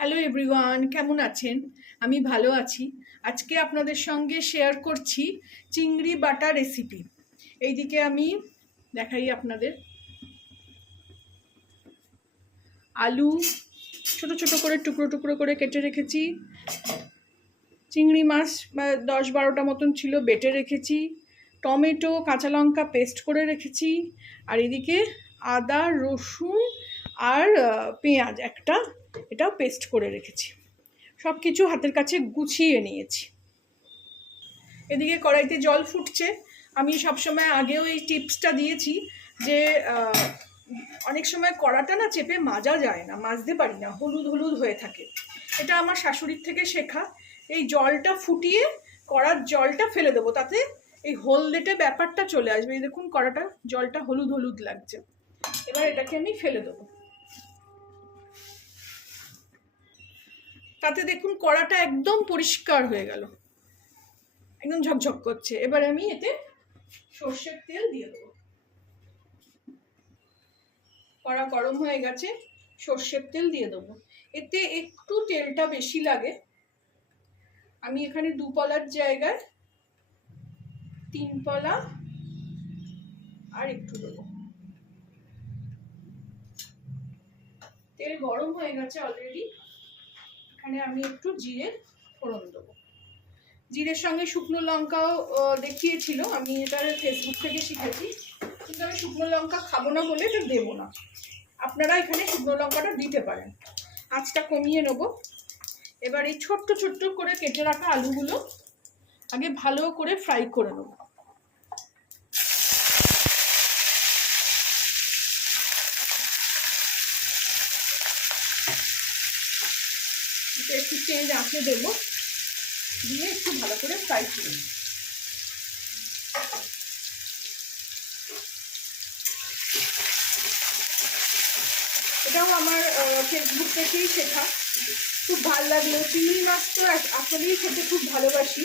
Hello everyone, কেমন আছেন? আমি ভালো আছি। আজকে আপনাদের সঙ্গে শেয়ার করছি চিংড়ি বাটা রেসিপি। এইদিকে আমি দেখাই আপনাদের। আলু ছোট ছোট করে টুকরো টুকরো করে কেটে রেখেছি। চিংড়ি মাছ 10-12টা মতন ছিল, বেটে রেখেছি। টমেটো কাঁচা লঙ্কা পেস্ট করে রেখেছি। আর এদিকে আদা রসুন আর পেঁয়াজ একটা, এটাও পেস্ট করে রেখেছি। সব কিছু হাতের কাছে গুছিয়ে নিয়েছি। এদিকে কড়াইতে জল ফুটছে। আমি সবসময় আগেও এই টিপসটা দিয়েছি যে অনেক সময় কড়াটা না চেপে মাজা যায় না, মাজতে পারি না, হলুদ হলুদ হয়ে থাকে। এটা আমার শাশুড়ির থেকে শেখা। এই জলটা ফুটিয়ে কড়ার জলটা ফেলে দেবো, তাতে এই হলদেটে ব্যাপারটা চলে আসবে। এই দেখুন কড়াটা জলটা হলুদ হলুদ লাগছে। এবার এটাকে আমি ফেলে দেবো। তাতে দেখুন কড়াটা একদম পরিষ্কার হয়ে গেল, একদম ঝকঝক করছে। এবার আমি এতে সর্ষের তেল দিয়ে দেবো। কড়া গরম হয়ে গেছে, সর্ষের তেল দিয়ে দেবো। এতে একটু তেলটা বেশি লাগে। আমি এখানে 2 পলার জায়গায় 3 পলা আর একটু দেবো। তেল গরম হয়ে গেছে অলরেডি। এখানে আমি একটু জিরে ফোড়ন দেবো। জিরের সঙ্গে শুকনো লঙ্কাও দেখিয়েছিল, আমি এটা ফেসবুক থেকে শিখেছি, কিন্তু আমি শুকনো লঙ্কা খাবো না বলে এটা দেবো না। আপনারা এখানে শুকনো লঙ্কাটা দিতে পারেন। আঁচটা কমিয়ে নেব। এবার এই ছোট্ট ছোট্ট করে কেটে রাখা আলুগুলো আগে ভালো করে ফ্রাই করে নেব। একটু তেল আঁচে দেবো, দিয়ে একটু ভালো করে ফ্রাই করে নেব। এটাও আমার ফেসবুক থেকেই শেখা, খুব ভালো লাগলো। চিংড়ি মাছ তো আসলেই খেতে খুব ভালোবাসি।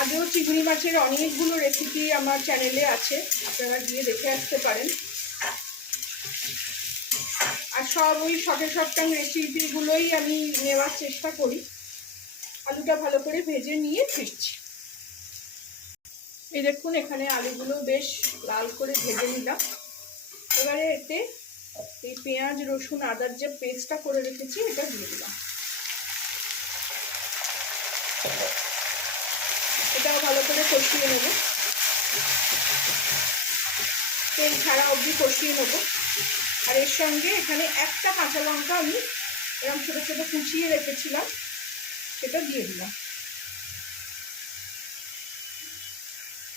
আগেও চিংড়ি মাছের অনেকগুলো রেসিপি আমার চ্যানেলে আছে, আপনারা গিয়ে দেখে আসতে পারেন। আর সব ওই শর্টাং রেসিপিগুলোই আমি নেওয়ার চেষ্টা করি। আলুটা ভালো করে ভেজে নিয়ে ফিরছি। এই দেখুন এখানে আলুগুলো বেশ লাল করে ভেজে নিলাম। এবারে এতে এই পেঁয়াজ রসুন আদার যে পেস্টটা করে রেখেছি এটা দিয়ে দিলাম। এটাও ভালো করে কষিয়ে নেব, তেল ছাড়া অবধি কষিয়ে নেব। আর এর সঙ্গে এখানে একটা কাঁচা লঙ্কা আমি এরকম ছোটো ছোটো কুচিয়ে রেখেছিলাম, সেটা দিয়ে দিলাম।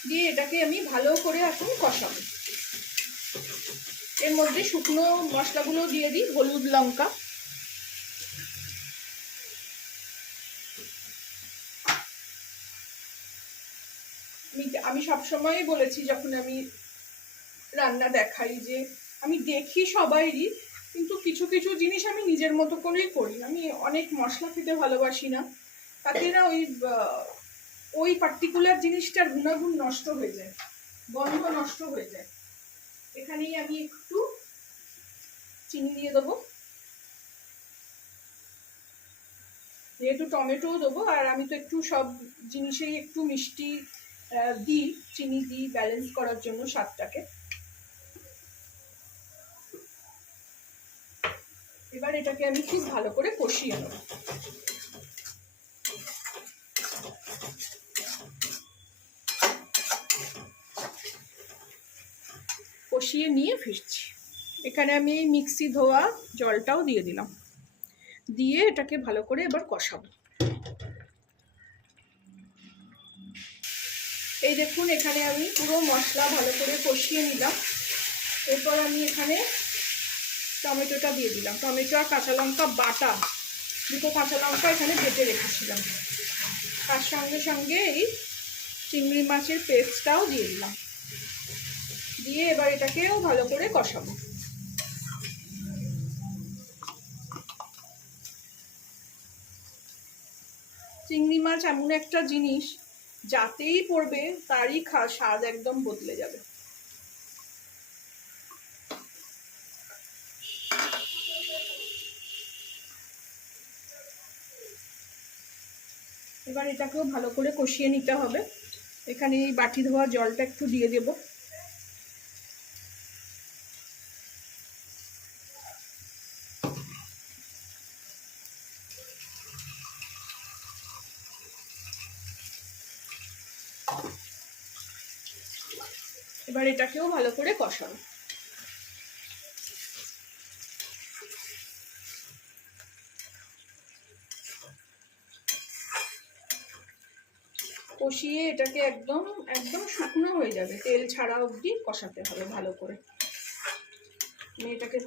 দিয়ে এটাকে আমি ভালো করে এখন কষাবো। এর মধ্যে শুকনো মশলাগুলো দিয়ে দিই, হলুদ লঙ্কা, আমি সবসময় বলেছি যখন আমি রান্না দেখাই যে আমি দেখি সবাইরই, কিন্তু কিছু কিছু জিনিস আমি নিজের মতো করেই করি। আমি অনেক মশলা খেতে ভালোবাসি না, তাতে না ওই পার্টিকুলার জিনিসটার গুণাগুণ নষ্ট হয়ে যায়, গন্ধ নষ্ট হয়ে যায়। এখানেই আমি একটু চিনি দিয়ে দেবো, যেহেতু টমেটোও দেবো। আর আমি তো একটু সব জিনিসেই একটু মিষ্টি দিই, চিনি দিই ব্যালেন্স করার জন্য স্বাদটাকে। এবার এটাকে আমি খুব ভালো করে কষিয়ে নেব। কষিয়ে নিয়ে ফিরছি। এখানে আমি এই মিক্সি ধোয়া জলটাও দিয়ে দিলাম, দিয়ে এটাকে ভালো করে এবার কষাবো। এই দেখুন এখানে আমি পুরো মশলা ভালো করে কষিয়ে নিলাম। এরপর আমি এখানে টমেটোটা দিয়ে দিলাম। টমেটো আর কাঁচা লঙ্কা বাটা, 2 কাঁচা লঙ্কা এখানে বেটে রেখেছিলাম। তার সঙ্গে সঙ্গে এই চিংড়ি মাছের পেস্টটাও দিয়ে দিলাম, দিয়ে এবার এটাকেও ভালো করে কষাবো। চিংড়ি মাছ এমন একটা জিনিস, যাতেই পড়বে তারই স্বাদ একদম বদলে যাবে। এবার এটাকেও ভালো করে কষিয়ে নিতে হবে। এখানে এই বাটি ধোয়া জলটা একটু দিয়ে দেব। এবার এটাকেও ভালো করে কষাবো। কষিয়ে এটাকে একদম একদম শুকনো হয়ে যাবে, তেল ছাড়া অবধি কষাতে হবে ভালো করে। আমি এটাকে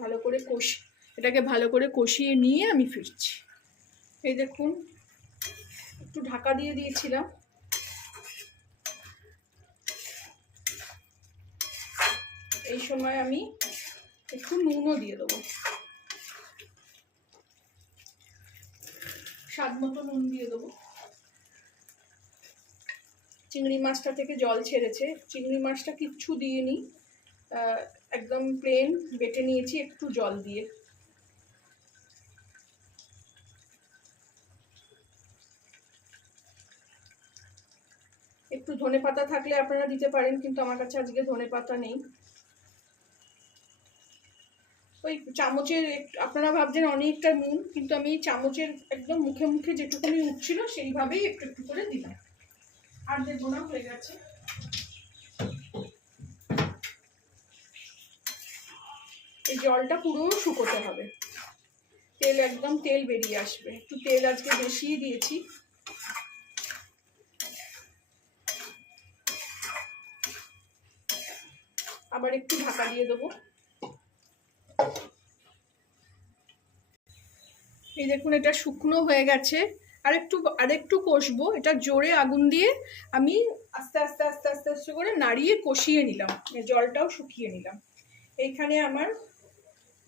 ভালো করে কষিয়ে নিয়ে আমি ফিরছি। এই দেখুন, একটু ঢাকা দিয়ে দিয়েছিলাম। এই সময় আমি একটু নুনও দিয়ে দেবো, স্বাদ মতো নুন দিয়ে দেবো। চিংড়ি মাছটা থেকে জল ছেড়েছে, চিংড়ি মাছটা কিচ্ছু দিইনি, একদম প্লেন বেটে নিয়েছি একটু জল দিয়ে। একটু ধনেপাতা থাকলে আপনারা দিতে পারেন, কিন্তু আমার কাছে আজকে ধনেপাতা নেই। ওই চামচের, আপনারা ভাবছেন অনেকটা নুন, কিন্তু আমি চামচের একদম মুখে মুখে যেটুকুনি উঠছিল সেইভাবেই একটু একটু করে দিলাম, আর দেবো না, হয়ে গেছে। এই জলটা পুরো শুকোতে হবে, একদম তেল বেরিয়ে আসবে। একটু তেল আজকে বেশিই দিয়েছি। আবার একটু ঢাকা দিয়ে দেবো। এই দেখুন, এটা শুকনো হয়ে গেছে। আরেকটু কষবো। এটা জোরে আগুন দিয়ে আমি আস্তে আস্তে আস্তে আস্তে আস্তে করে নাড়িয়ে কষিয়ে নিলাম, জলটাও শুকিয়ে নিলাম। এইখানে আমার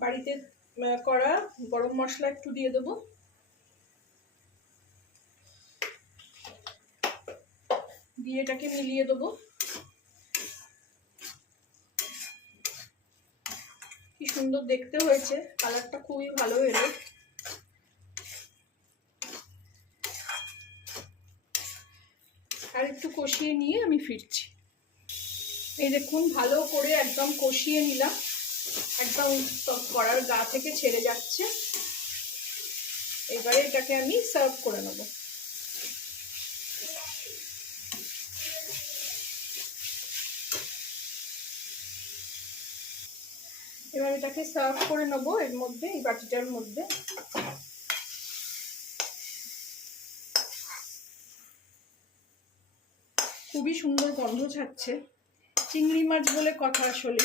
বাড়িতে করা গরম মশলা একটু দিয়ে দেবো, দিয়ে এটাকে মিলিয়ে দেবো। কি সুন্দর দেখতে হয়েছে, কালারটা খুবই ভালো এলো। আর একটু কষিয়ে নিয়ে আমি ফিরছি। এই দেখুন, ভালো করে একদম কষিয়ে নিলাম, একদম কড়ার গা থেকে ছেড়ে যাচ্ছে। এবারে এটাকে আমি সার্ভ করে নেব। এবার এটাকে সার্ভ করে নেব এর মধ্যে, এই বাটিটার মধ্যে। খুবই সুন্দর গন্ধ ছাড়ছে, চিংড়ি মাছ বলে কথা। আসলে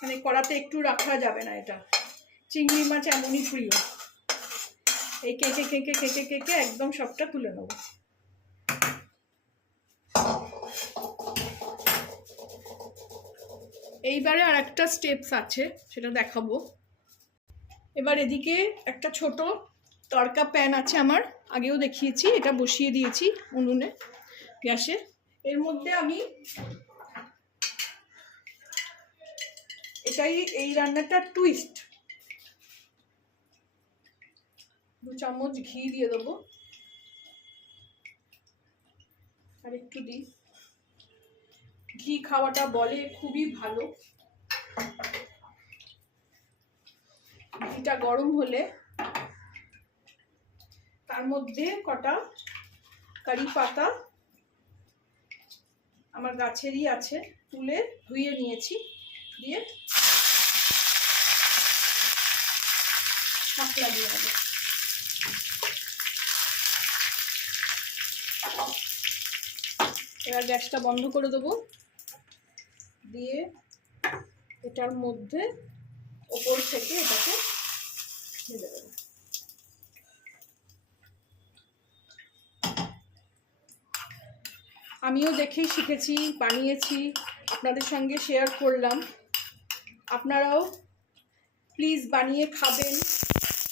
মানে কড়াতে একটু রাখা যাবে না, এটা চিংড়ি মাছ এমনই প্রিয়। এই কেকে কেকে কেকে কেকে একদম সবটা তুলে নেব। এইবারে আর একটা স্টেপস আছে, সেটা দেখাবো। এবার এদিকে একটা ছোট তড়কা প্যান আছে আমার, আগেও দেখিয়েছি। এটা বসিয়ে দিয়েছি উনুনে, গ্যাসে। এর মধ্যে আমি এই রান্নাটা টুইস্ট, 2 চামচ ঘি দিয়ে দেবো। আর একটু দিই, ঘি খাওয়াটা বলে খুবই ভালো। ঘিটা গরম হলে তার মধ্যে কটা কারি পাতা, আমার গাছেরই আছে, তুলে ধুয়ে নিয়েছি, দিয়ে শাক লাগিয়ে দেবো। এবার গ্যাসটা বন্ধ করে দেবো, দিয়ে এটার মধ্যে ওপর থেকে এটাকে ঢেলে দেবো। আমিও দেখেই শিখেছি, বানিয়েছি, আপনাদের সঙ্গে শেয়ার করলাম। আপনারাও প্লিজ বানিয়ে খাবেন,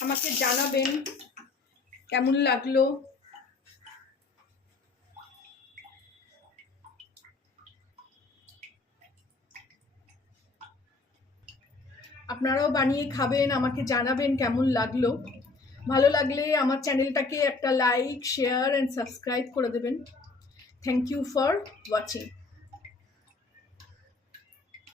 আমাকে জানাবেন কেমন লাগলো। আপনারাও বানিয়ে খাবেন, আমাকে জানাবেন কেমন লাগলো। ভালো লাগলে আমার চ্যানেলটাকে একটা লাইক, শেয়ার অ্যান্ড সাবস্ক্রাইব করে দেবেন। Thank you for watching.